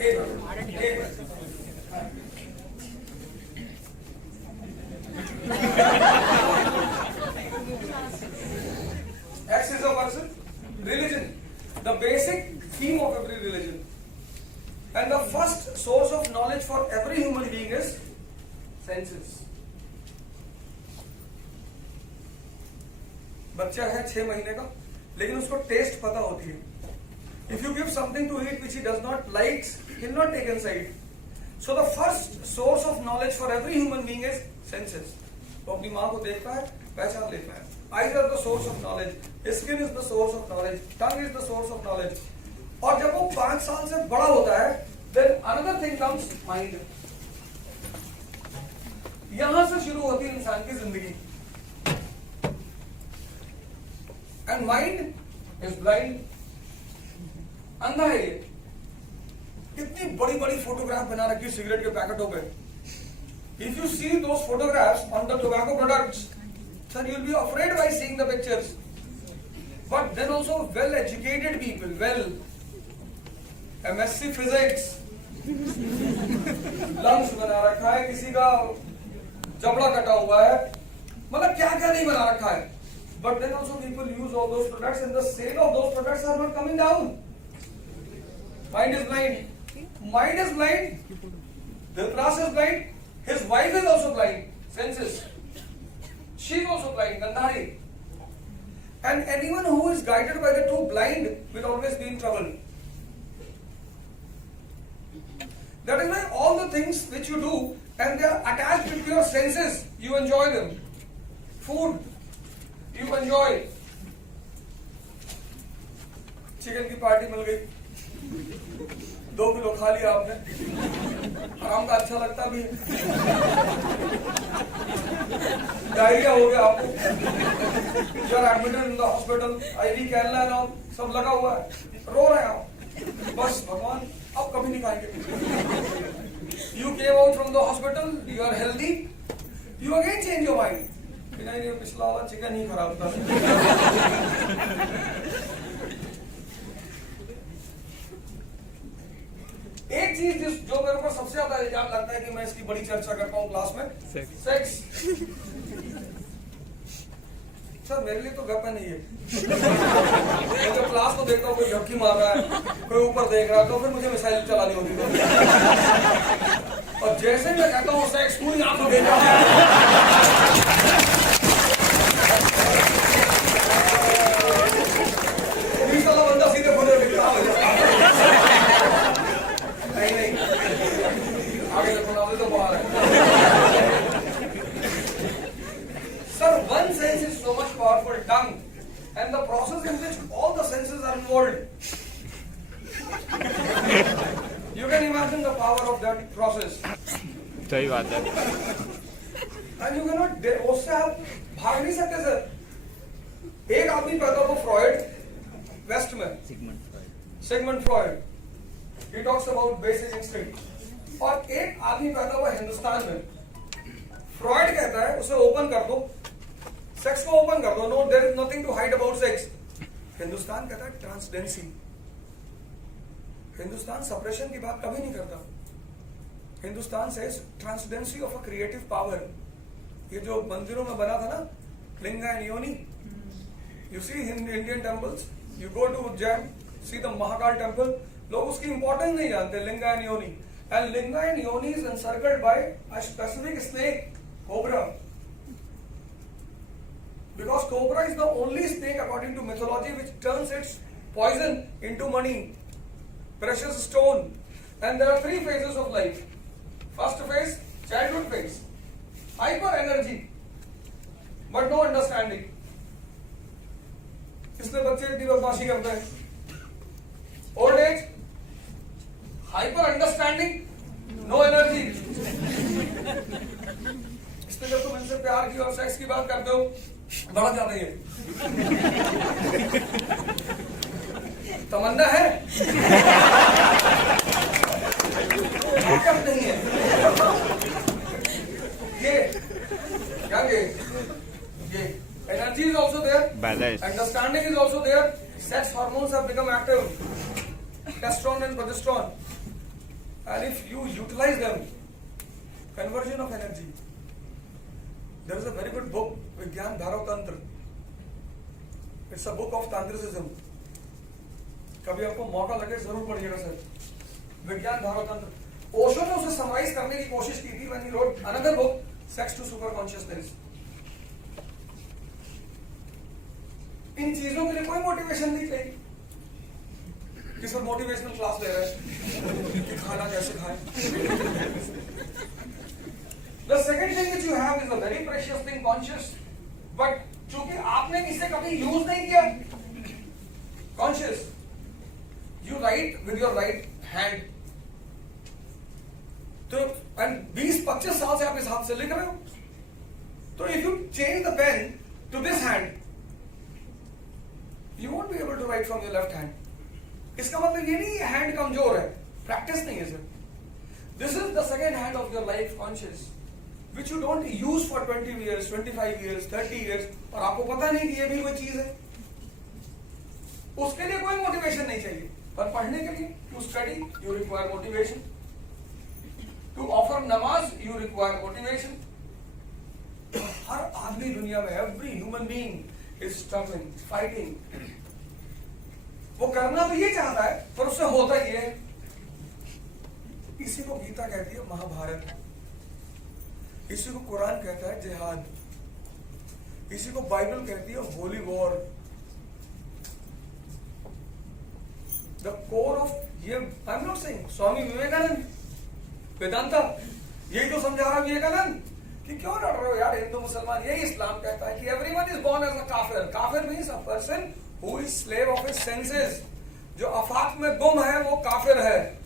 X is a person. Religion. The basic theme of every religion. And the first source of knowledge for every human being is senses. बच्चा है 6 महीने का, लेकिन उसको test पता होती है. If you give something to eat which he does not like, he will not take inside. So the first source of knowledge for every human being is senses. वो अपनी माँ को देखता है, पहचान लेता है. Eyes are the source of knowledge. Skin is the source of knowledge. Tongue is the source of knowledge. और जब वो 5 साल से बड़ा होता है, then another thing comes mind. यहां से शुरू होती है इंसान की जिंदगी. And mind is blind. अंधा है ये. कितनी बड़ी बड़ी फोटोग्राफ बना रखी है सिगरेट के पैकेटों पे. If you see those photographs on the tobacco products, then you'll be afraid by seeing the pictures. But then also well-educated people, MSc Physics, lungs बना रखा है, किसी का जबड़ा कटा हुआ है, मतलब क्या क्या नहीं बना रखा है. But then also people use all those products and the sale of those products are not coming down. Mind is blind. Mind is blind. Dhritarashtra is blind. His wife is also blind. Senses. She is also blind. Gandhari. And anyone who is guided by the two blind will always be in trouble. That is why all the things which you do and they are attached to your senses, you enjoy them. Food, you enjoy. Chicken की party मिल गई, 2 kilo खा लिया आपने, आराम का अच्छा लगता भी है. डायरिया हो गया आपको, you are admitted in the hospital, IV cannula and all सब लगा हुआ है, रो रहे हैं आप. बस भगवान अब कभी नहीं खाएंगे. You came out from the hospital, you are healthy, you again change your mind. नहीं पिछला वाला चिकन ही खराब था. एक चीज जो मेरे को सबसे ज्यादा इल्जाम लगता है कि मैं इसकी बड़ी चर्चा करता हूँ क्लास में, सेक्स. सर मेरे लिए तो गप्पा नहीं है. मैं जब क्लास को देखता हूँ कोई झपकी मार रहा है, कोई ऊपर देख रहा है, तो फिर मुझे मिसाइल चलानी होती है. और जैसे मैं कहता हूँ सेक्स, पूरी आंखों देख रहा है. बंदा सीधे फोटो लिखता नहीं आगे तो बाहर है. Sir, one sense is so much powerful, tongue, and the process in which all the senses are involved. You can imagine the power of that process. सही बात है. And you cannot, उससे आप भाग नहीं सकते सर. एक आदमी पैदा हुआ फ्रॉइड, वेस्ट में, Sigmund Freud, he talks about basic instinct. और एक आदमी पैदा हुआ हिंदुस्तान में, फ्रॉइड कहता है उसे ओपन कर दो, सेक्स को ओपन कर दो, no there is nothing to hide about sex. Hindustan कहता है ट्रांसडेंसी. हिंदुस्तान सप्रेशन की बात कभी नहीं करता. हिंदुस्तान से transcendence of a creative power. ये जो मंदिरों में बना था ना, linga and yoni, you see in Indian temples, you go to Ujjain, see the Mahakal temple, लोग उसकी इंपॉर्टेंस नहीं जानते. Linga and yoni, and linga and yoni is encircled by a specific snake, cobra. Because cobra is the only snake according to mythology which turns its poison into money, precious stone. And there are 3 phases of life. First phase, childhood phase, hyper energy but no understanding. इसलिए बच्चे इतनी बदमाशी करते हैं. Old age, hyper understanding, no energy. इसलिए जब तुम इनसे प्यार की और सेक्स की बात करते हो, बढ़ जाते हैं. तमन्ना है कब नहीं है. ये क्या ये energy is also there, understanding is also there. Sex hormones have become active, testosterone and progesterone. and if you utilize them, conversion of energy. There is a very good book, Vigyan Dharav Tantra. It's a book of Tantricism. कभी आपको मौका लगे जरूर पढ़िएगा sir. विज्ञान धारव तंत्र. ओशो ने उसे समराइज करने की कोशिश की थी when he wrote another book, Sex to Super Consciousness. इन चीजों के लिए कोई मोटिवेशन नहीं चाहिए. किस पर मोटिवेशनल क्लास ले रहे हैं कि खाना कैसे खाएं. The second thing which you have is a very precious thing, conscious. But चूंकि आपने इसे कभी यूज नहीं किया, conscious. You write with your right hand. तो and 20-25 साल से आप इस हाथ से लिख रहे हो. तो if you change the pen to this hand, you won't be able to write from your left hand. इसका मतलब ये नहीं हैंड कमजोर है, प्रैक्टिस नहीं है sir. This is the second hand of your life, conscious, which you don't use for 20 years, 25 years, 30 years, और आपको पता नहीं कि ये भी कोई चीज है. उसके लिए कोई मोटिवेशन नहीं चाहिए. पर पढ़ने के लिए, to study, you require motivation. To offer namaz, you require motivation. हर आदमी दुनिया में, every human being is struggling, fighting. वो करना तो ये चाहता है, पर उससे होता ये है. इसी को गीता कहती है महाभारत. इसी को कुरान कहता है जिहाद. इसी को बाइबल कहती है holy war. The core of ये I am not saying Swami Vivekananda, Vedanta, यही तो समझा रहा विवेकानंद कि क्यों लड़ रहे हो यार हिंदू मुसलमान. यही इस्लाम कहता है कि everyone is born as a काफिर. काफिर means a person who is slave of his senses. जो आफाक में गुम है वो काफिर है.